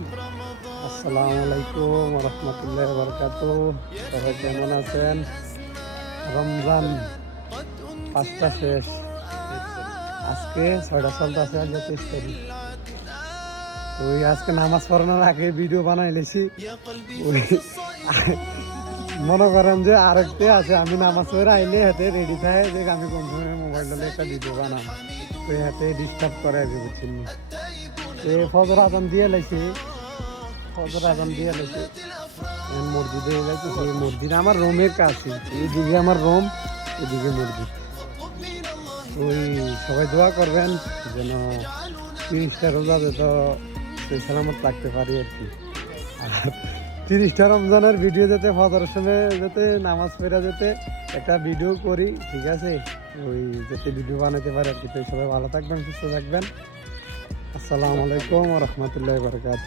আসসালামু আলাইকুম রহমতুল্লাহ বরকাত। সবাই কেমন আছেন? রমজান 5টা শেষ, আজকে 6টা চলতেছে। আজ 23 তারিখ। ওই আজকে নামাজ পড়ানোর আগে ভিডিও বানাই লেছি। ওই মনে করেন যে আরেকটা আছে, আমি নামাজ পড়ে আইলে হাতে রেডি থাকে যে আমি কোন সময় মোবাইল ধরে একটা ভিডিও বানাম, তো হাতে ডিস্টার্ব করে আর কি, বুঝছেন? ফজর আজান দিয়ে লাইছি, মসজিদে যাইতেছি। মসজিদ আমার রোমের কাছে, এইদিকে আমার রোম, এদিকে মসজিদ। ওই সবাই দোয়া করবেন যেন 30টা রোজা যেত সেই সালামত রাখতে পারি আর কি। আর 30টা রমজানের ভিডিও যাতে ফজরের সময় যাতে নামাজ পড়া যেতে একটা ভিডিও করি, ঠিক আছে? ওই যাতে ভিডিও বানাতে পারি আর কি। তো সবাই ভালো থাকবেন, সুস্থ থাকবেন। আসসালামু আলাইকুম রহমতুল্লাহ বরকাত।